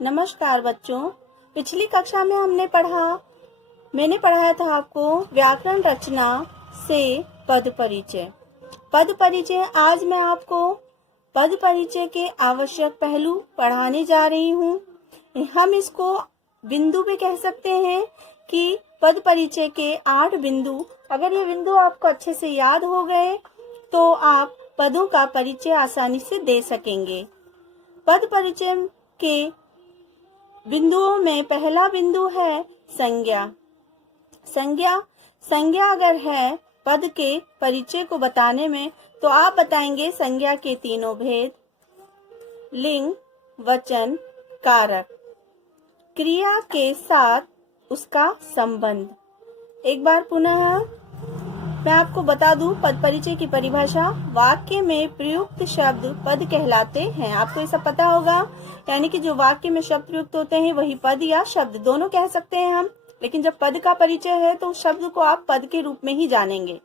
नमस्कार बच्चों। पिछली कक्षा में मैंने पढ़ाया था आपको व्याकरण रचना से पद परिचय। पद परिचय आज मैं आपको पद परिचय के आवश्यक पहलू पढ़ाने जा रही हूँ। हम इसको बिंदु भी कह सकते हैं कि पद परिचय के 8 बिंदु, अगर ये बिंदु आपको अच्छे से याद हो गए तो आप पदों का परिचय आसानी से दे सकेंगे। पद परिचय के बिंदुओं में पहला बिंदु है संज्ञा। संज्ञा अगर है पद के परिचय को बताने में तो आप बताएंगे संज्ञा के तीनों भेद: लिंग, वचन, कारक, क्रिया के साथ उसका संबंध। एक बार पुनः मैं आपको बता दूं पद परिचय की परिभाषा। वाक्य में प्रयुक्त शब्द पद कहलाते हैं। आपको ये सब पता होगा, यानी कि जो वाक्य में शब्द प्रयुक्त होते हैं वही पद या शब्द दोनों कह सकते हैं हम। लेकिन जब पद का परिचय है तो उस शब्द को आप पद के रूप में ही जानेंगे।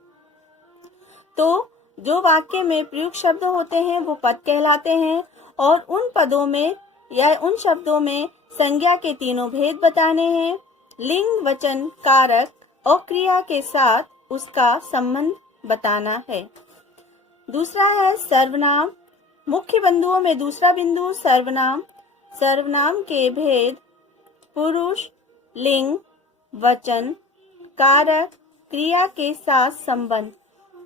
तो जो वाक्य में प्रयुक्त शब्द होते हैं वो पद कहलाते हैं, और उन पदों में या उन शब्दों में संज्ञा के तीनों भेद बताने हैं: लिंग, वचन, कारक और क्रिया के साथ उसका संबंध बताना है। दूसरा है सर्वनाम। मुख्य बिंदुओं में दूसरा बिंदु सर्वनाम। सर्वनाम के भेद: पुरुष, लिंग, वचन, कारक, क्रिया के साथ संबंध।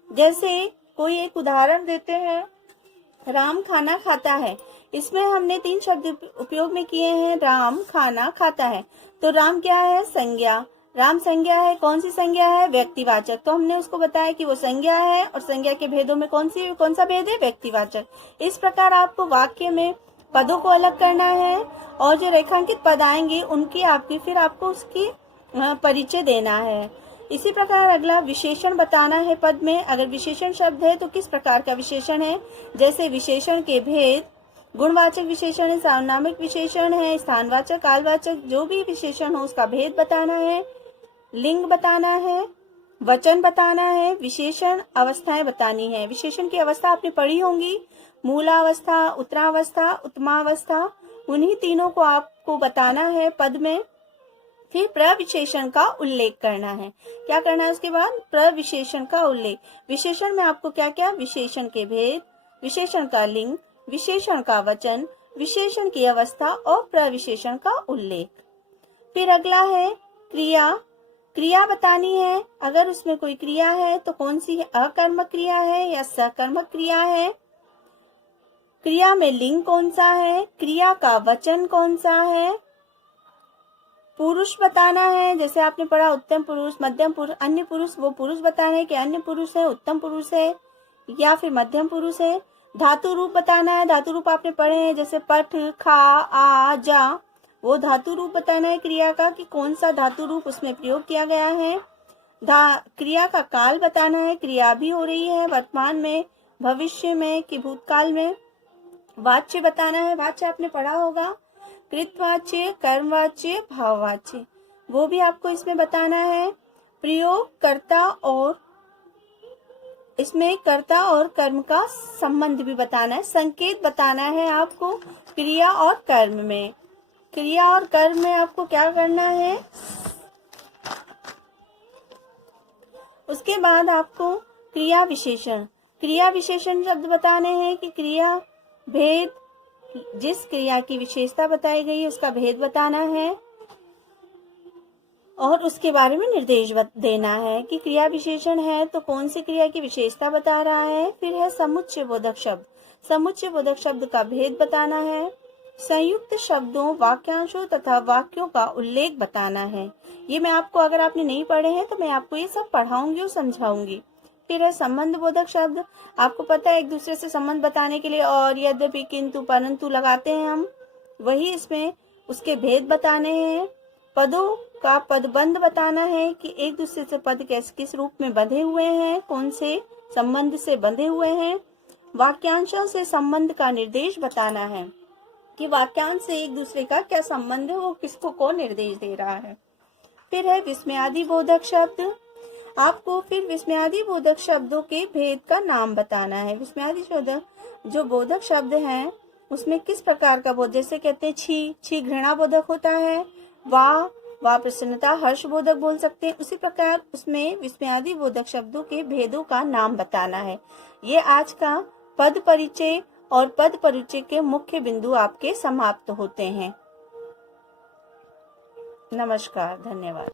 जैसे कोई एक उदाहरण देते हैं, राम खाना खाता है। इसमें हमने 3 शब्द उपयोग में किए हैं। राम खाना खाता है, तो राम क्या है? संज्ञा। राम संज्ञा है। कौन सी संज्ञा है? व्यक्तिवाचक। तो हमने उसको बताया कि वो संज्ञा है, और संज्ञा के भेदों में कौन सा भेद है? व्यक्तिवाचक। इस प्रकार आपको वाक्य में पदों को अलग करना है, और जो रेखांकित पद आएंगे उनकी फिर आपको उसकी परिचय देना है। इसी प्रकार अगला विशेषण बताना है पद में। अगर विशेषण शब्द है तो किस प्रकार का विशेषण है? जैसे विशेषण के भेद: गुणवाचक विशेषण है, सार्वनामिक विशेषण है, स्थानवाचक, कालवाचक, जो भी विशेषण हो उसका भेद बताना है। लिंग बताना है, वचन बताना है, विशेषण अवस्थाएं बतानी है। विशेषण की अवस्था आपने पढ़ी होंगी: मूलावस्था, उत्तरावस्था, उत्तमावस्था। उन्हीं तीनों को आपको बताना है पद में। फिर प्रविशेषण का उल्लेख करना है। क्या करना है उसके बाद? प्रविशेषण का उल्लेख। विशेषण में आपको क्या क्या? विशेषण के भेद, विशेषण का लिंग, विशेषण का वचन, विशेषण की अवस्था और प्रविशेषण का उल्लेख। फिर अगला है क्रिया। क्रिया बतानी है। अगर उसमें कोई क्रिया है तो कौन सी है? अकर्मक क्रिया है या सकर्मक क्रिया है? क्रिया में लिंग कौन सा है? क्रिया का वचन कौन सा है? पुरुष बताना है। जैसे आपने पढ़ा उत्तम पुरुष, मध्यम पुरुष, अन्य पुरुष। वो पुरुष बताना है कि अन्य पुरुष है, उत्तम पुरुष है या फिर मध्यम पुरुष है। धातु रूप बताना है। धातु रूप आपने पढ़े हैं, जैसे पठ, खा, आ, जा। वो धातु रूप बताना है क्रिया का कि कौन सा धातु रूप उसमें प्रयोग किया गया है। क्रिया का काल बताना है, क्रिया भी हो रही है वर्तमान में, भविष्य में कि भूतकाल में। वाच्य बताना है। वाच्य आपने पढ़ा होगा: कृतवाच्य, कर्मवाच्य, भाववाच्य। वो भी आपको इसमें बताना है। प्रयोग कर्ता, और इसमें कर्ता और कर्म का संबंध भी बताना है। संकेत बताना है आपको क्रिया और कर्म में। क्रिया और कर्म में आपको क्या करना है? उसके बाद आपको क्रिया विशेषण। क्रिया विशेषण शब्द बताने हैं कि क्रिया भेद, जिस क्रिया की विशेषता बताई गई है उसका भेद बताना है, और उसके बारे में निर्देश देना है कि क्रिया विशेषण है तो कौन सी क्रिया की विशेषता बता रहा है। फिर है समुच्चय बोधक शब्द। समुच्चय बोधक शब्द का भेद बताना है। संयुक्त शब्दों, वाक्यांशों तथा वाक्यों का उल्लेख बताना है। ये मैं आपको, अगर आपने नहीं पढ़े हैं तो मैं आपको ये सब पढ़ाऊंगी और समझाऊंगी। फिर है संबंध बोधक शब्द। आपको पता है एक दूसरे से संबंध बताने के लिए और, यद्यपि, किंतु, परंतु लगाते हैं हम, वही इसमें उसके भेद बताने हैं। पदों का पदबंध बताना है कि एक दूसरे से पद किस रूप में बंधे हुए हैं, कौन से संबंध से बंधे हुए हैं। वाक्यांशों से संबंध का निर्देश बताना है कि वाक्यांश से एक दूसरे का क्या संबंध है, वो किसको कौन निर्देश दे रहा है। फिर है विस्मयादि बोधक शब्द। आपको फिर विस्मयादि बोधक शब्दों के भेद का नाम बताना है। विस्मयादि जो बोधक शब्द हैं उसमें किस प्रकार का बोध, जैसे कहते हैं छी, छी घृणा बोधक होता है, वाह, वाह प्रसन्नता हर्षबोधक बोल सकते हैं। उसी प्रकार उसमें विस्मयादि बोधक शब्दों के भेदों का नाम बताना है। ये आज का पद परिचय और पद परिचय के मुख्य बिंदु आपके समाप्त होते हैं। नमस्कार, धन्यवाद।